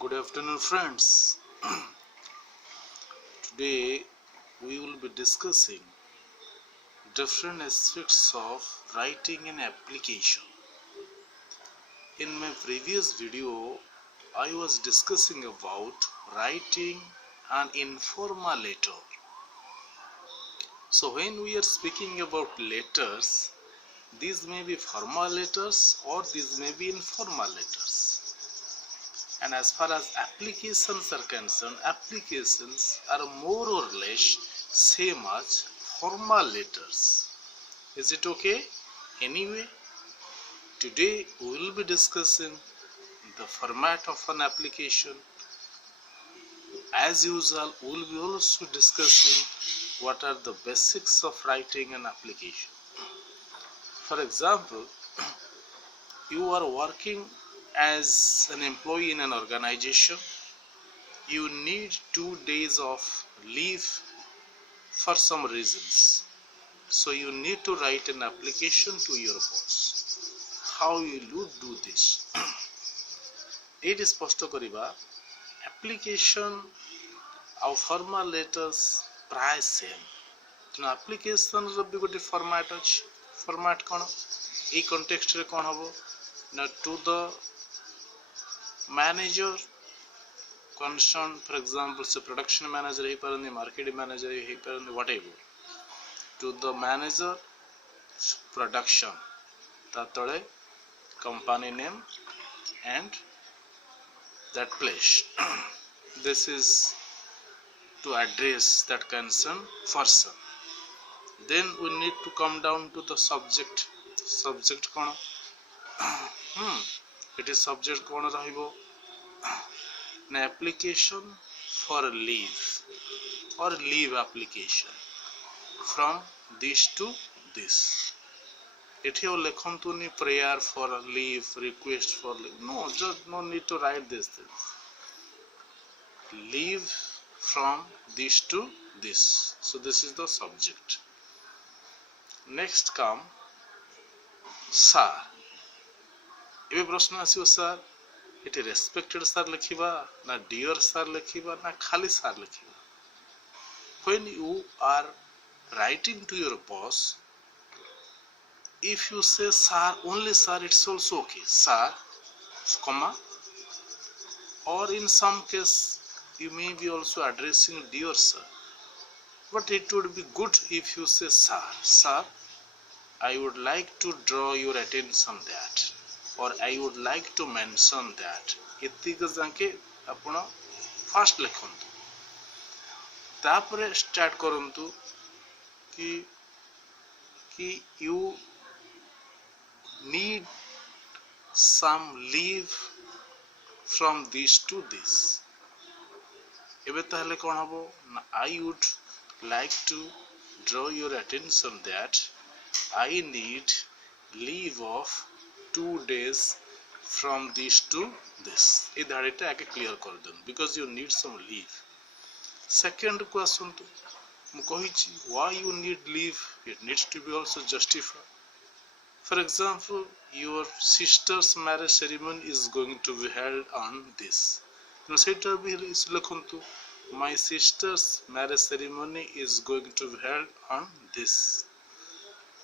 Good afternoon, friends. Today we will be discussing different aspects of writing an application. In my previous video, I was discussing about writing an informal letter. So when we are speaking about letters, these may be formal letters or these may be informal letters. And as far as applications are concerned, applications are more or less same as formal letters. Is it okay? Anyway, today we will be discussing the format of an application. As usual, we will be also discussing what are the basics of writing an application. For example, you are working as an employee in an organization. You need 2 days of leave for some reasons. So you need to write an application to your boss. How will you do this? It is स्पष्ट करिबा application और formal letters प्राय same. तो application रो भी गोटे format अछि. Format कोन? ए context रे कोन हबो? ना to the manager concerned, for example, so production manager he parani, marketing manager he parani, whatever. To the manager production, tatole company name and that place. This is to address that concerned person. Then we need to come down to the subject. Subject kono? It is subject kono rahibo? An application for a leave or leave application from this to this. It here lekhantuni prayer for a leave, request for leave. No, just no need to write these things. Leave from this to this. So this is the subject. Next come sir. Ebe prashna asibo sir. It is respected sir lekhiba, na dear sir lekhiba, na khali sir lekhiba. When you are writing to your boss, if you say sir, only sir, it's also okay. Sir, comma, or in some case you may be also addressing dear sir. But it would be good if you say sir. Sir, I would like to draw your attention that, or I would like to mention that. एतिक जाके आपण fast लिखंतु. तापरे start करंतु कि you need some leave from this to this. एबे ताहले कोन हबो? I would like to draw your attention that I need leave of 2 days from this to this. ए धाड़ीटा आके clear कर then because you need some leave. Second को आसंतु मु कहिछि why you need leave, it needs to be also justified. For example, your sister's marriage ceremony is going to be held on this. No सेटा भी लिखंतु my sister's marriage ceremony is going to be held on this.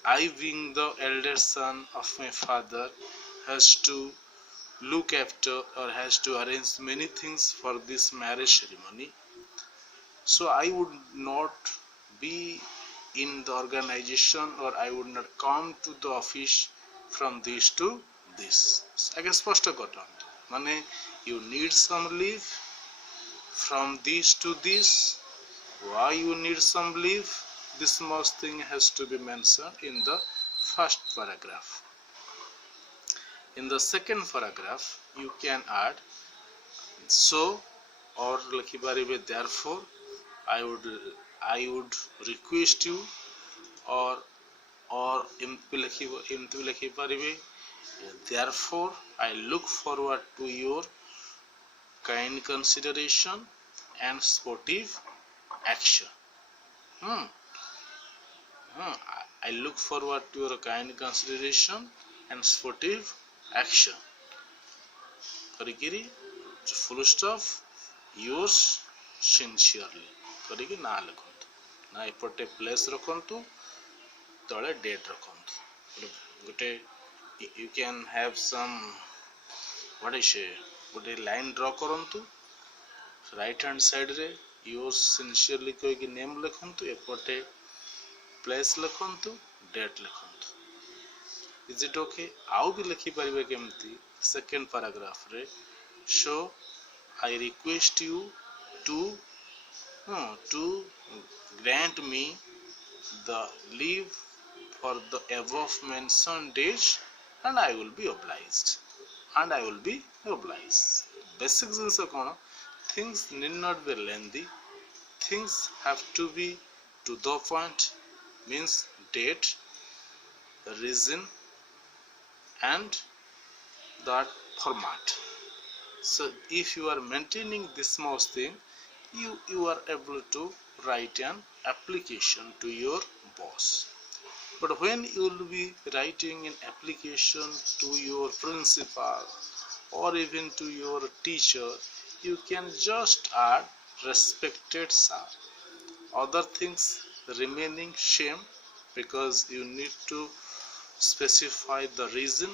I, being the elder son of my father, has to look after or has to arrange many things for this marriage ceremony. So I would not be in the organization, or I would not come to the office from this to this. So I guess first mane you need some leave from this to this. Why you need some leave? This most thing has to be mentioned in the first paragraph. In the second paragraph, you can add so or lakhibaribe therefore. I would request you or lakhibaribe therefore I look forward to your kind consideration and sportive action. I look forward to your kind consideration and sportive action. Karikiri full stop yours sincerely करिकी ना लिखंतु ना एपटे place रखंतु तले date रखंतु गोटे you can have some what is गोटे line draw करंतु right hand side रे yours sincerely कह कि नेम लिखंतु एपटे प्लेस लिखंतु डेट लिखंतु इज इट ओके आउ भी लिखि परिबे केमती सेकंड पैराग्राफ रे शो I request you to grant me the leave for the above mentioned days and I will be obliged basic things kono things need not be lengthy things have to be to the point means date reason and that format. So if you are maintaining this most thing you are able to write an application to your boss. But when you will be writing an application to your principal or even to your teacher, you can just add respected sir. Other things remaining same because you need to specify the reason,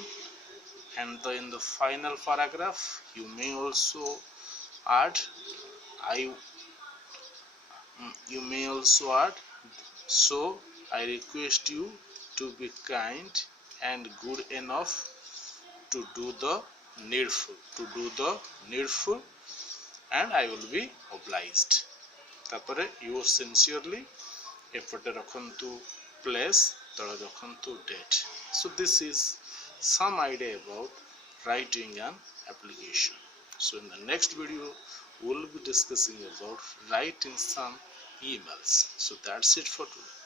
and in the final paragraph you may also add so I request you to be kind and good enough to do the needful and I will be obliged. तापरे you sincerely एपटे रखंतु place तळे रखंतु date. So this is some idea about writing an application. So in the next video we will be discussing about writing some emails. So that's it for today.